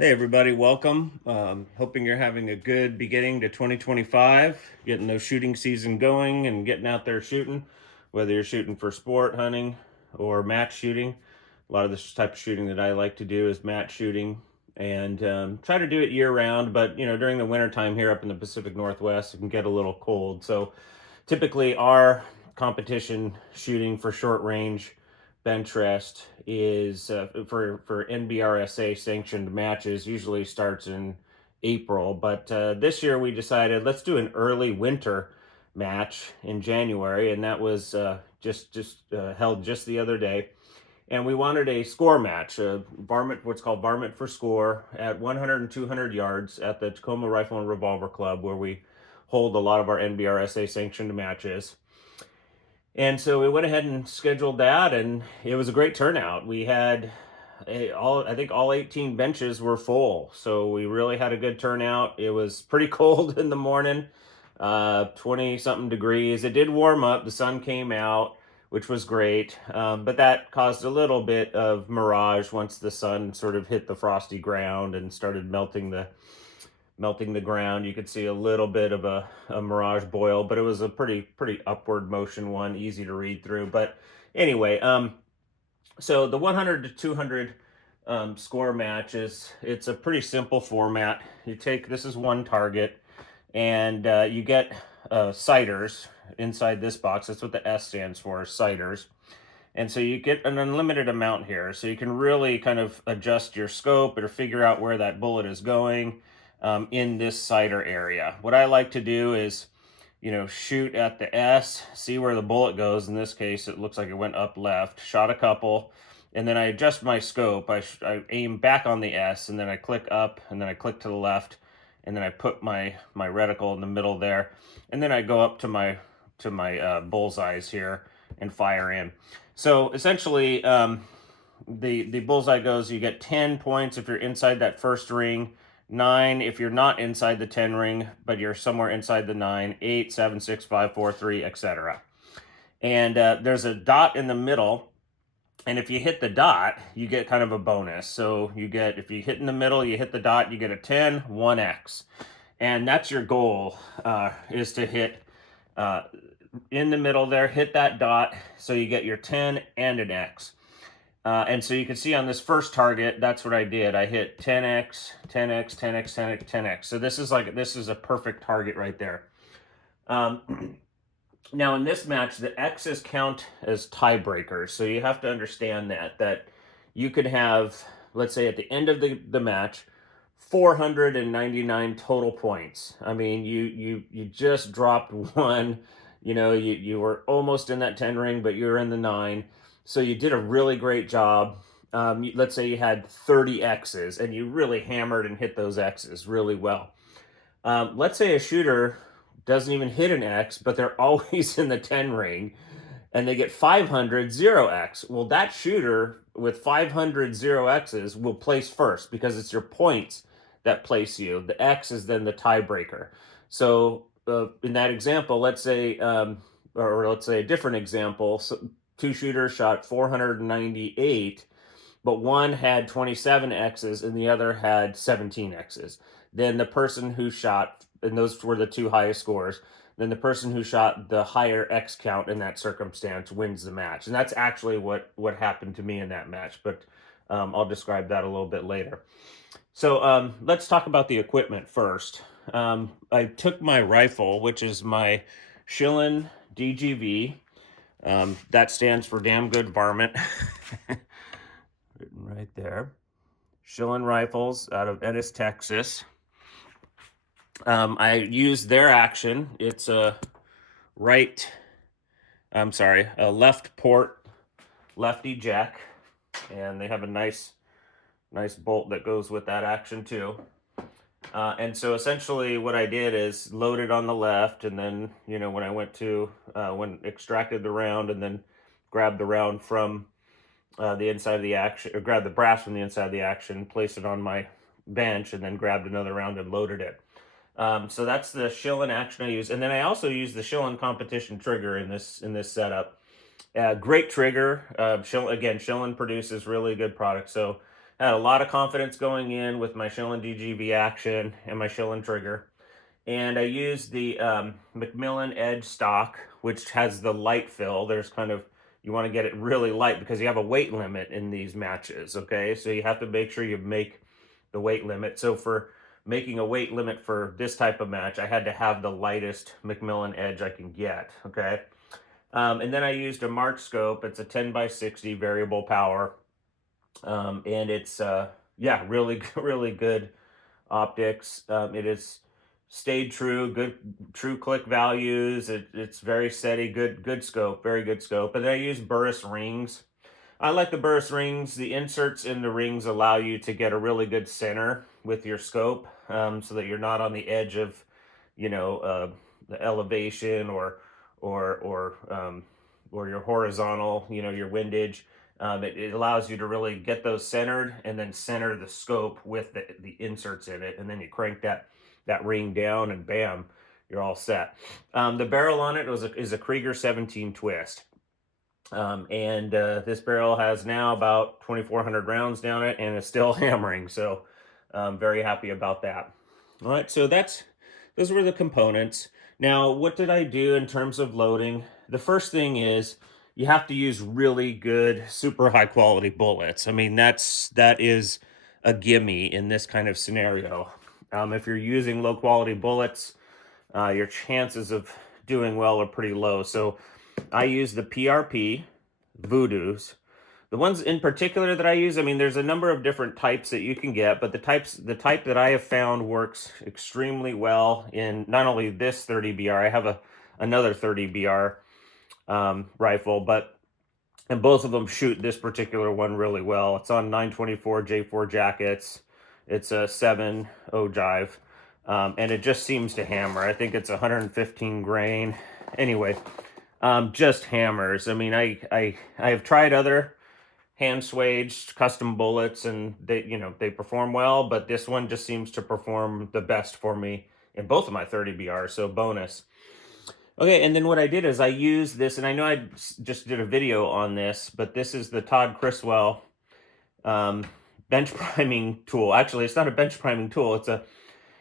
Hey everybody, welcome. Hoping you're having a good beginning to 2025, getting those shooting season going and getting out there shooting, whether you're shooting for sport, hunting, or match shooting. A lot of this type of shooting that I like to do is match shooting and try to do it year round, but during the winter time here up in the Pacific Northwest, it can get a little cold. So typically our competition shooting for short range bench rest is for NBRSA sanctioned matches usually starts in April, but this year we decided let's do an early winter match in January, and that was just held just the other day. And we wanted a score match, varmint, what's called varmint for score, at 100 and 200 yards at the Tacoma Rifle and Revolver Club, where we hold a lot of our NBRSA sanctioned matches. And so we went ahead and scheduled that, and it was a great turnout. We had I think all 18 benches were full, so we really had a good turnout. It was pretty cold in the morning, 20 something degrees. It did warm up. The sun came out, which was great, but that caused a little bit of mirage once the sun sort of hit the frosty ground and started melting the ground. You could see a little bit of a mirage boil, but it was a pretty upward motion one, easy to read through. But anyway, so the 100 to 200 score match it's a pretty simple format. This is one target, and you get sighters inside this box. That's what the S stands for, sighters. And so you get an unlimited amount here. So you can really kind of adjust your scope or figure out where that bullet is going in this sighter area. What I like to do is, shoot at the S, see where the bullet goes. In this case, it looks like it went up left, shot a couple, and then I adjust my scope. I aim back on the S, and then I click up, and then I click to the left, and then I put my reticle in the middle there, and then I go up to my bullseyes here and fire in. So essentially, the bullseye goes, you get 10 points if you're inside that first ring, 9 if you're not inside the 10 ring, but you're somewhere inside the 9, 8, 7, 6, 5, 4, 3, etc. And there's a dot in the middle, and if you hit the dot, you get kind of a bonus. So if you hit in the middle, you hit the dot, you get a 10, 1x. And that's your goal, is to hit in the middle there, hit that dot, so you get your 10 and an X. And so you can see on this first target, that's what I did. I hit 10x, 10x, 10x, 10x, 10x. So this is a perfect target right there. Now in this match, the X's count as tiebreakers. So you have to understand that you could have, let's say at the end of the match, 499 total points. I mean, you just dropped one. You were almost in that 10 ring, but you were in the 9. So you did a really great job. Let's say you had 30 X's and you really hammered and hit those X's really well. Let's say a shooter doesn't even hit an X, but they're always in the 10 ring and they get 500 0x. Well, that shooter with 500 0x's will place first because it's your points that place you. The X is then the tiebreaker. So in that example, let's say a different example. So, two shooters shot 498, but one had 27 X's and the other had 17 X's. Then the person who shot, and those were the two highest scores, then the person who shot the higher X count in that circumstance wins the match. And that's actually what happened to me in that match, but I'll describe that a little bit later. So let's talk about the equipment first. I took my rifle, which is my Schillen DGV. That stands for damn good varmint. Written right there. Schillen rifles out of Ennis, Texas. I use their action. It's a left port, left eject, and they have a nice bolt that goes with that action too. And so essentially what I did is loaded on the left, and then, when I went to, extracted the round and then grabbed the round from the inside of the action, or grabbed the brass from the inside of the action, placed it on my bench, and then grabbed another round and loaded it. So that's the Schillen action I use. And then I also use the Schillen competition trigger in this setup. Great trigger. Schillen produces really good products. So Had a lot of confidence going in with my Schilling DGV action and my Schilling trigger. And I used the Macmillan Edge stock, which has the light fill. There's kind of, you want to get it really light because you have a weight limit in these matches, okay? So you have to make sure you make the weight limit. So for making a weight limit for this type of match, I had to have the lightest Macmillan Edge I can get, okay? And then I used a Mark scope. It's a 10x60 variable power. And it's, yeah, really, really good optics. It is stayed true, good true click values. It's very steady, good scope, very good scope. And then I use Burris rings. I like the Burris rings. The inserts in the rings allow you to get a really good center with your scope, so that you're not on the edge of, the elevation or your horizontal, your windage. It allows you to really get those centered and then center the scope with the inserts in it, and then you crank that ring down and bam, you're all set. The barrel on it is a Krieger 17 twist. And this barrel has now about 2,400 rounds down it and is still hammering. So I'm very happy about that. All right, so those were the components. Now, what did I do in terms of loading? The first thing is you have to use really good, super high quality bullets. I mean, that is a gimme in this kind of scenario. If you're using low quality bullets, your chances of doing well are pretty low. So I use the PRP Voodoos. The ones in particular that I use, I mean, there's a number of different types that you can get, but the type that I have found works extremely well in not only this 30BR, I have another 30BR rifle, and both of them shoot this particular one really well. It's on 924 J4 jackets. It's a 7 ogive, and it just seems to hammer. I think it's 115 grain. Anyway, just hammers. I mean, I have tried other hand swaged custom bullets, and they perform well, but this one just seems to perform the best for me in both of my 30BRs. So bonus. Okay, and then what I did is I used this, and I know I just did a video on this, but this is the Todd Criswell bench priming tool. Actually, it's not a bench priming tool.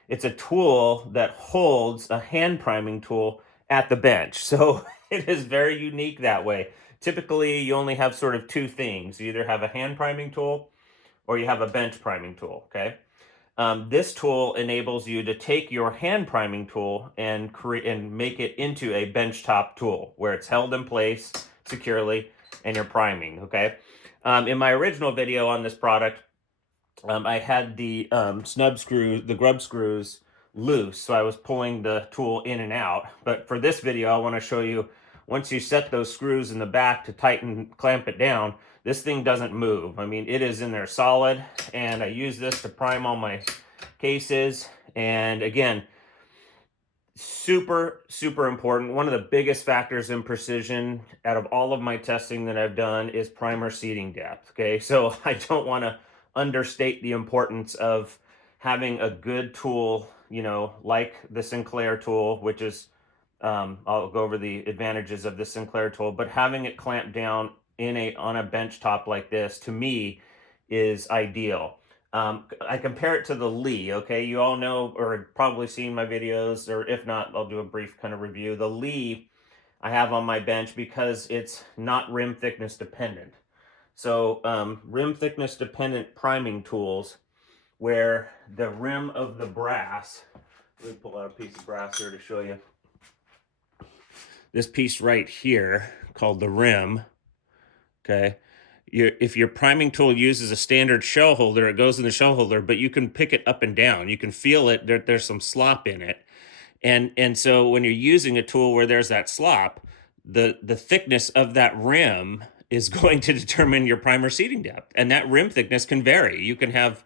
It's a tool that holds a hand priming tool at the bench. So it is very unique that way. Typically, you only have sort of two things. You either have a hand priming tool or you have a bench priming tool, okay? This tool enables you to take your hand priming tool and make it into a benchtop tool where it's held in place securely and you're priming, okay? In my original video on this product, I had the grub screws loose, so I was pulling the tool in and out. But for this video, I want to show you, once you set those screws in the back to clamp it down, this thing doesn't move. I mean, it is in there solid, and I use this to prime all my cases. And again, super, super important. One of the biggest factors in precision out of all of my testing that I've done is primer seating depth, okay? So I don't want to understate the importance of having a good tool, like the Sinclair tool, which is, I'll go over the advantages of the Sinclair tool, but having it clamped down on a bench top like this, to me, is ideal. I compare it to the Lee, okay? You all know or probably seen my videos, or if not, I'll do a brief kind of review. The Lee I have on my bench because it's not rim thickness dependent. So rim thickness dependent priming tools where the rim of the brass, let me pull out a piece of brass here to show you. This piece right here called the rim, okay? If your priming tool uses a standard shell holder, it goes in the shell holder, but you can pick it up and down. You can feel it, there's some slop in it. And so when you're using a tool where there's that slop, the thickness of that rim is going to determine your primer seating depth. And that rim thickness can vary. You can have,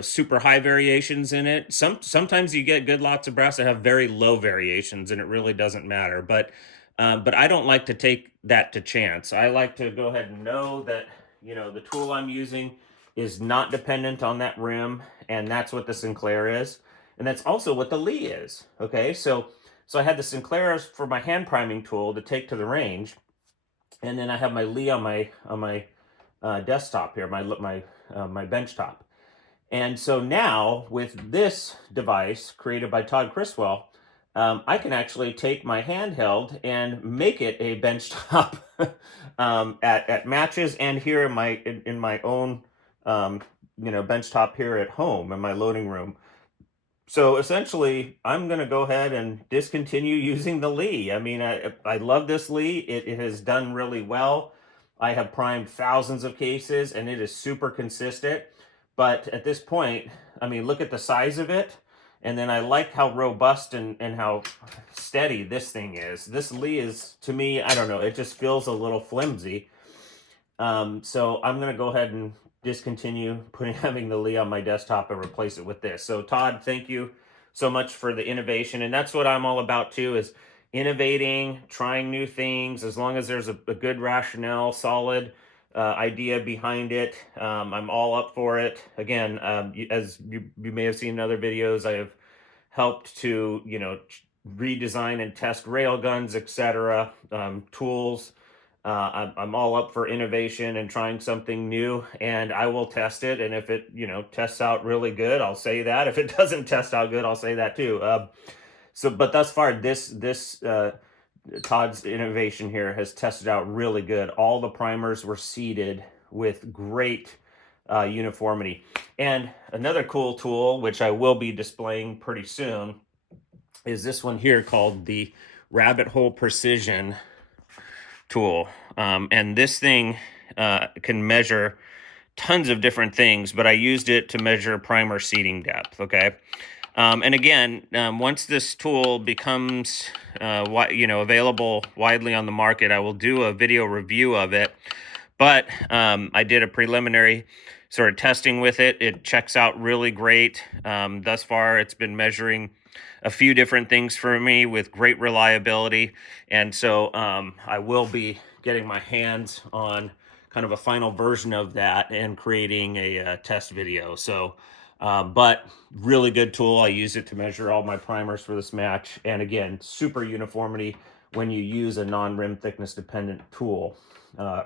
super high variations in it. Sometimes you get good lots of brass that have very low variations, and it really doesn't matter. But I don't like to take that to chance. I like to go ahead and know that, the tool I'm using is not dependent on that rim, and that's what the Sinclair is. And that's also what the Lee is, okay? So I had the Sinclairs for my hand priming tool to take to the range, and then I have my Lee on my desktop here, my my bench top. And so now with this device created by Todd Criswell, I can actually take my handheld and make it a bench top at matches and here in my own bench top here at home in my loading room. So essentially, I'm going to go ahead and discontinue using the Lee. I mean, I love this Lee. It has done really well. I have primed thousands of cases and it is super consistent. But at this point, I mean, look at the size of it. And then I like how robust and how steady this thing is. This Lee is, to me, I don't know, it just feels a little flimsy. So I'm going to go ahead and discontinue having the Lee on my desktop and replace it with this. So Todd, thank you so much for the innovation. And that's what I'm all about too, is innovating, trying new things, as long as there's a good rationale, solid idea behind it. I'm all up for it. Again, as you may have seen in other videos, I have helped to, redesign and test rail guns, etc., tools. I'm all up for innovation and trying something new, and I will test it. And if it, tests out really good, I'll say that. If it doesn't test out good, I'll say that too. But thus far, this Todd's innovation here has tested out really good. All the primers were seeded with great uniformity. And another cool tool, which I will be displaying pretty soon, is this one here called the Rabbit Hole Precision tool. And this thing can measure tons of different things, but I used it to measure primer seeding depth, okay? And again, once this tool becomes available widely on the market, I will do a video review of it. But I did a preliminary sort of testing with it. It checks out really great. Thus far, it's been measuring a few different things for me with great reliability. And so I will be getting my hands on kind of a final version of that and creating a test video. So, but really good tool. I use it to measure all my primers for this match. And again, super uniformity when you use a non-rim thickness dependent tool,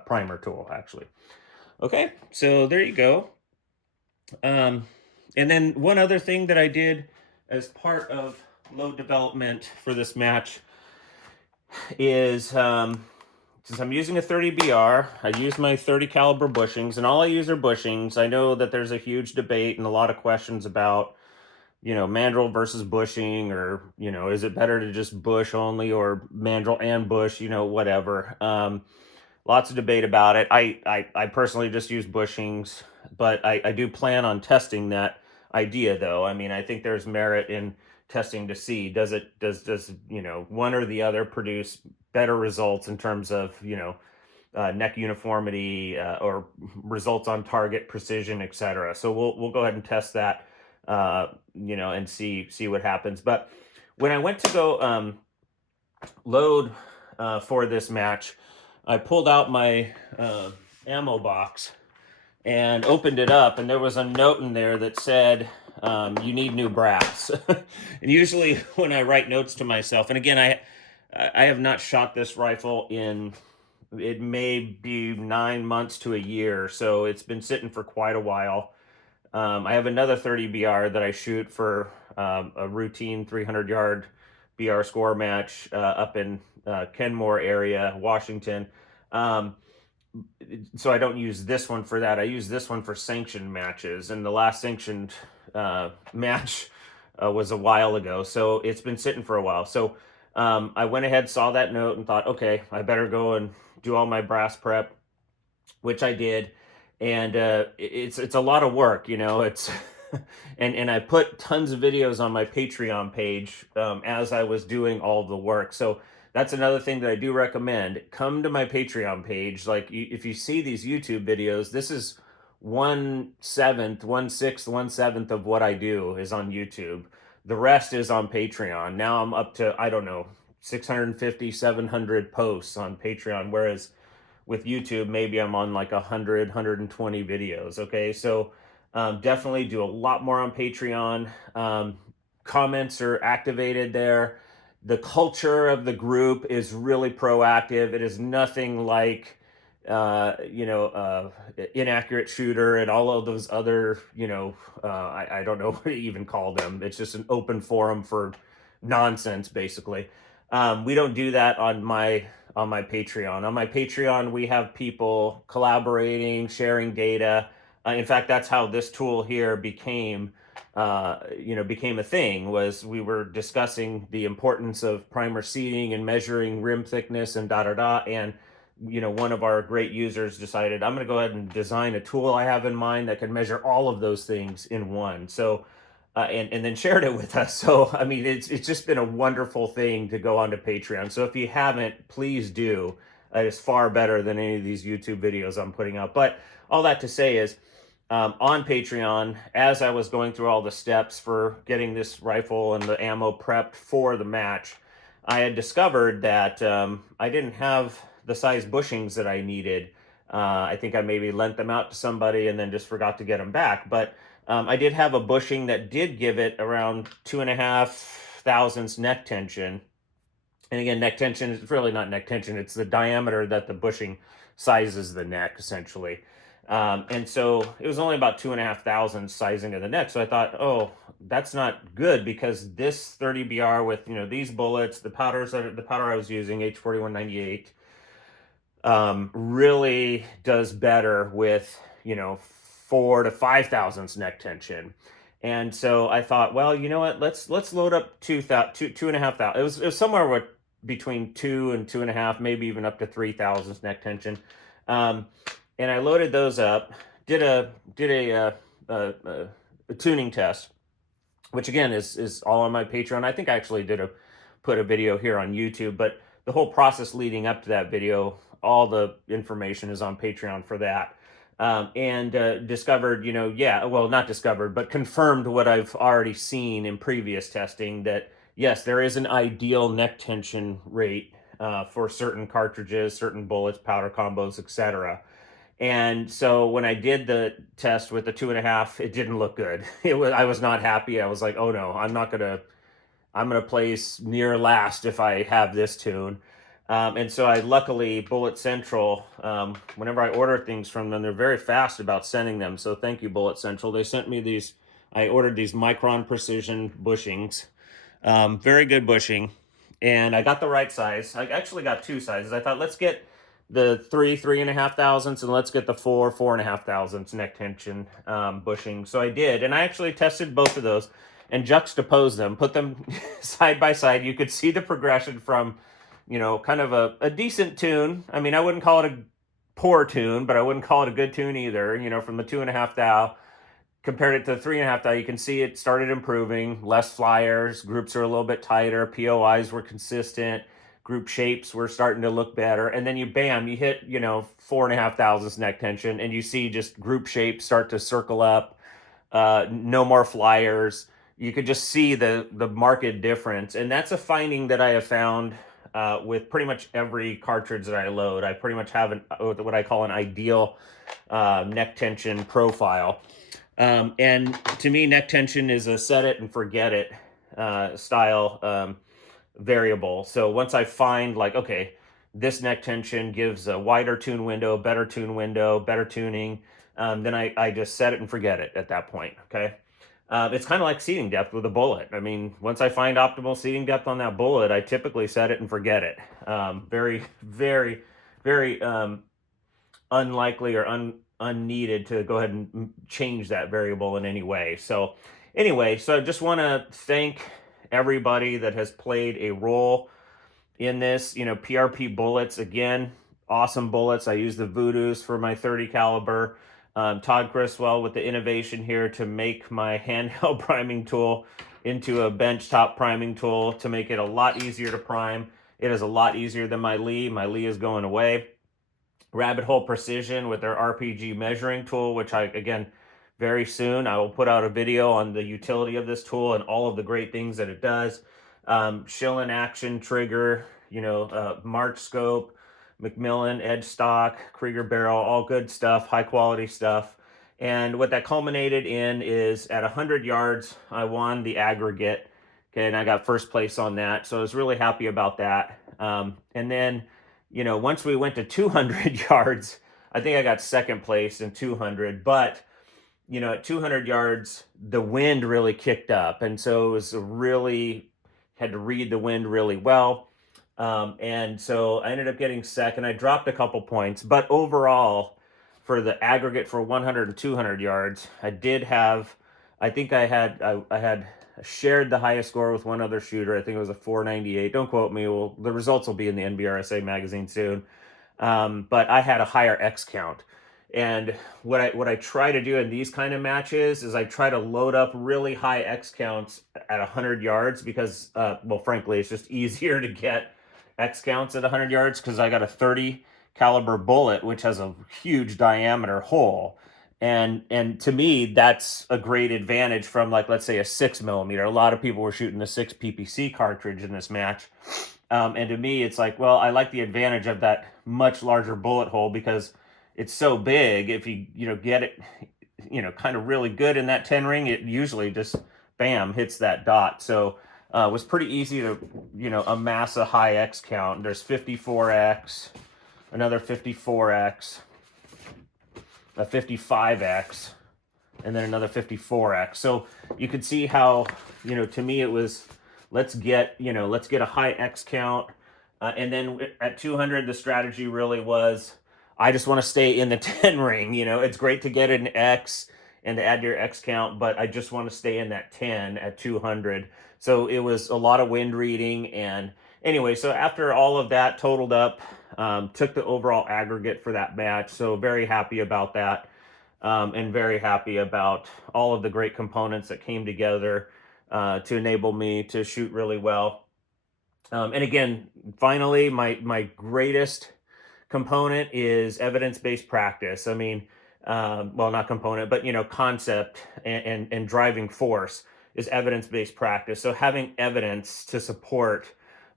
primer tool actually. Okay, so there you go. And then one other thing that I did as part of load development for this match is, since I'm using a 30 BR, I use my 30 caliber bushings, and all I use are bushings. I know that there's a huge debate and a lot of questions about, mandrel versus bushing, or, is it better to just bush only or mandrel and bush, whatever. Lots of debate about it. I personally just use bushings, but I do plan on testing that idea though. I mean, I think there's merit in testing to see, does one or the other produce better results in terms of, neck uniformity or results on target, precision, etc. So we'll go ahead and test that, and see what happens. But when I went to go load for this match, I pulled out my ammo box and opened it up, and there was a note in there that said, you need new brass. And usually when I write notes to myself, and again, I have not shot this rifle in, it may be 9 months to a year, so it's been sitting for quite a while. I have another 30 BR that I shoot for a routine 300-yard BR score match up in Kenmore area, Washington. So I don't use this one for that. I use this one for sanctioned matches, and the last sanctioned match was a while ago, so it's been sitting for a while. So I went ahead, saw that note, and thought, okay, I better go and do all my brass prep, which I did. And it's a lot of work, it's and I put tons of videos on my Patreon page as I was doing all the work. So that's another thing that I do recommend. Come to my Patreon page. Like, if you see these YouTube videos, this is 1/7, 1/6, 1/7 of what I do is on YouTube. The rest is on Patreon. Now I'm up to, I don't know, 650, 700 posts on Patreon, whereas with YouTube, maybe I'm on like 100, 120 videos, okay? So definitely do a lot more on Patreon. Comments are activated there. The culture of the group is really proactive. It is nothing like, inaccurate shooter and all of those other, I don't know what to even call them. It's just an open forum for nonsense, basically. We don't do that on my Patreon. On my Patreon, we have people collaborating, sharing data. In fact, that's how this tool here became a thing. Was we were discussing the importance of primer seeding and measuring rim thickness and da da da. And one of our great users decided, I'm going to go ahead and design a tool I have in mind that can measure all of those things in one. So, and then shared it with us. So, I mean, it's just been a wonderful thing to go onto Patreon. So if you haven't, please do. It's far better than any of these YouTube videos I'm putting out. But all that to say is, on Patreon, as I was going through all the steps for getting this rifle and the ammo prepped for the match, I had discovered that I didn't have the size bushings that I needed. I think I maybe lent them out to somebody and then just forgot to get them back. But I did have a bushing that did give it around 2.5 thousandths neck tension. And again, neck tension is really not neck tension. It's the diameter that the bushing sizes the neck, essentially. And so it was only about 2.5 thousandths sizing of the neck. So I thought, oh, that's not good, because this 30 BR with, these bullets, the powder I was using, H4198, really does better with, 4 to 5 thousandths neck tension. And so I thought, well, you know what? Let's load up 2.5 thousand. It was somewhere between 2 and 2.5, maybe even up to 3 thousandths neck tension. And I loaded those up, did a tuning test, which again is all on my Patreon. I think I actually put a video here on YouTube, but the whole process leading up to that video, all the information is on Patreon for that. And discovered, not discovered, but confirmed what I've already seen in previous testing, that yes, there is an ideal neck tension rate for certain cartridges, certain bullets, powder combos, etc. And so when I did the test with the 2.5, it didn't look good. I was not happy. I was like, oh no, I'm gonna place near last if I have this tune. And so luckily, Bullet Central, whenever I order things from them, they're very fast about sending them. So thank you, Bullet Central. They sent me I ordered these Micron Precision bushings. Very good bushing. And I got the right size. I actually got two sizes. I thought, let's get the 3.5 thousandths, and let's get the 4.5 thousandths neck tension bushing. So I did, and I actually tested both of those and juxtaposed them, put them side by side. You could see the progression from, kind of a decent tune. I mean, I wouldn't call it a poor tune, but I wouldn't call it a good tune either. From the 2.5 thou, compared it to the 3.5 thou, you can see it started improving. Less flyers, groups are a little bit tighter, POIs were consistent, group shapes were starting to look better. And then you hit, 4.5 thousandths neck tension, and you see just group shapes start to circle up, no more flyers. You could just see the marked difference. And that's a finding that I have found with pretty much every cartridge that I load. I pretty much have what I call an ideal neck tension profile. And to me, neck tension is a set it and forget it style variable. So once I find okay, this neck tension gives a wider tune window, better tuning, then I just set it and forget it at that point. Okay. It's kind of like seating depth with a bullet. I mean, once I find optimal seating depth on that bullet, I typically set it and forget it. Very, very, very unlikely or unneeded to go ahead and change that variable in any way. So anyway, so I just want to thank everybody that has played a role in this. PRP bullets, again, awesome bullets. I use the Voodoos for my 30 caliber. Todd Criswell with the innovation here to make my handheld priming tool into a benchtop priming tool to make it a lot easier to prime. It is a lot easier than my Lee. My Lee is going away. Rabbit Hole Precision with their RPG measuring tool, which again, very soon I will put out a video on the utility of this tool and all of the great things that it does. Schillen Action Trigger, March Scope, Macmillan Edge Stock, Krieger Barrel, all good stuff, high quality stuff. And what that culminated in is at 100 yards, I won the aggregate. Okay, and I got first place on that. So I was really happy about that. And then, once we went to 200 yards, I think I got second place in 200, but at 200 yards, the wind really kicked up. And so it was had to read the wind really well. And so I ended up getting second. I dropped a couple points, but overall, for the aggregate for 100 and 200 yards, I think I had shared the highest score with one other shooter. I think it was a 498. Don't quote me. The results will be in the NBRSA magazine soon. But I had a higher X count. And what I try to do in these kind of matches is I try to load up really high X counts at 100 yards because, frankly, it's just easier to get X counts at 100 yards because I got a 30 caliber bullet, which has a huge diameter hole. And to me, that's a great advantage from, like, let's say a 6mm. A lot of people were shooting the 6 PPC cartridge in this match. And to me, it's like, well, I like the advantage of that much larger bullet hole because it's so big. If you get it kind of really good in that 10 ring, it usually just bam hits that dot. So it was pretty easy to amass a high X count. There's 54X, another 54X, a 55X, and then another 54X. So you could see how to me it was, let's get a high X count, and then at 200 the strategy really was, I just want to stay in the 10 ring. It's great to get an X and to add to your X count, but I just want to stay in that 10 at 200. So it was a lot of wind reading. And anyway, so after all of that totaled up, took the overall aggregate for that match. So very happy about that, and very happy about all of the great components that came together to enable me to shoot really well. And again, finally, my greatest component is evidence-based practice. I mean, not component, but concept and driving force is evidence-based practice. So having evidence to support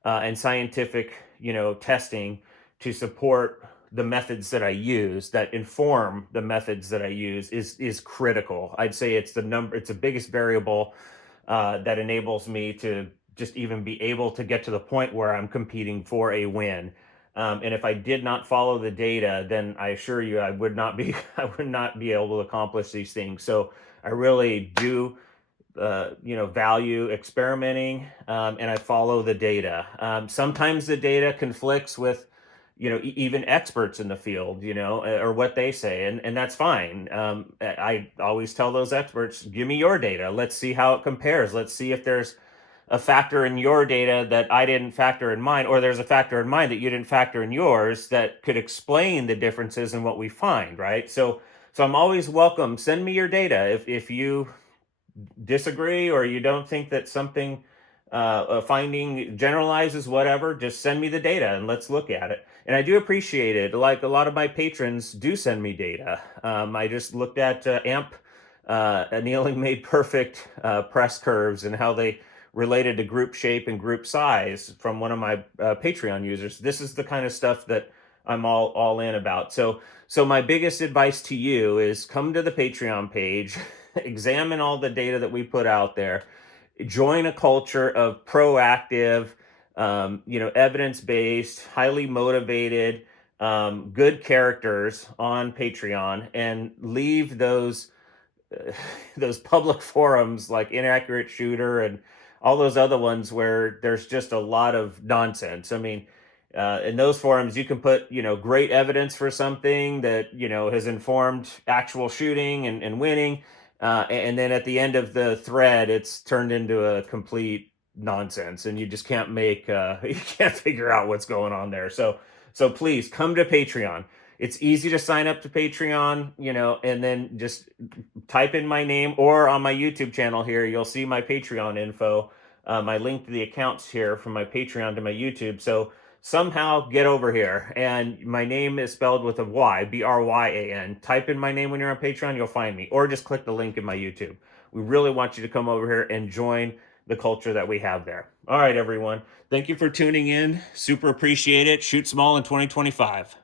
and scientific testing to support the methods that I use, that inform the methods that I use, is critical. I'd say it's the biggest variable that enables me to just even be able to get to the point where I'm competing for a win. And if I did not follow the data, then I assure you I would not be able to accomplish these things. So I really do value experimenting, and I follow the data. Sometimes the data conflicts with even experts in the field, or what they say, and that's fine. I always tell those experts, give me your data. Let's see how it compares. Let's see if there's a factor in your data that I didn't factor in mine, or there's a factor in mine that you didn't factor in yours that could explain the differences in what we find, right? So I'm always welcome. Send me your data. If you disagree or you don't think that something, a finding generalizes, whatever, just send me the data and let's look at it. And I do appreciate it. Like a lot of my patrons do send me data. I just looked at AMP, Annealing Made Perfect press curves and how they related to group shape and group size from one of my Patreon users. This is the kind of stuff that I'm all in about. So my biggest advice to you is come to the Patreon page, examine all the data that we put out there, join a culture of proactive, evidence-based, highly motivated, good characters on Patreon, and leave those public forums like Inaccurate Shooter and all those other ones where there's just a lot of nonsense. I mean, in those forums, you can put, great evidence for something that, has informed actual shooting and winning. And then at the end of the thread, it's turned into a complete nonsense and you just can't you can't figure out what's going on there. So please come to Patreon. It's easy to sign up to Patreon, and then just type in my name, or on my YouTube channel here, you'll see my Patreon info, my link to the accounts here from my Patreon to my YouTube. So somehow get over here, and my name is spelled with a Y, Bryan. Type in my name when you're on Patreon, you'll find me, or just click the link in my YouTube. We really want you to come over here and join the culture that we have there. All right, everyone. Thank you for tuning in. Super appreciate it. Shoot small in 2025.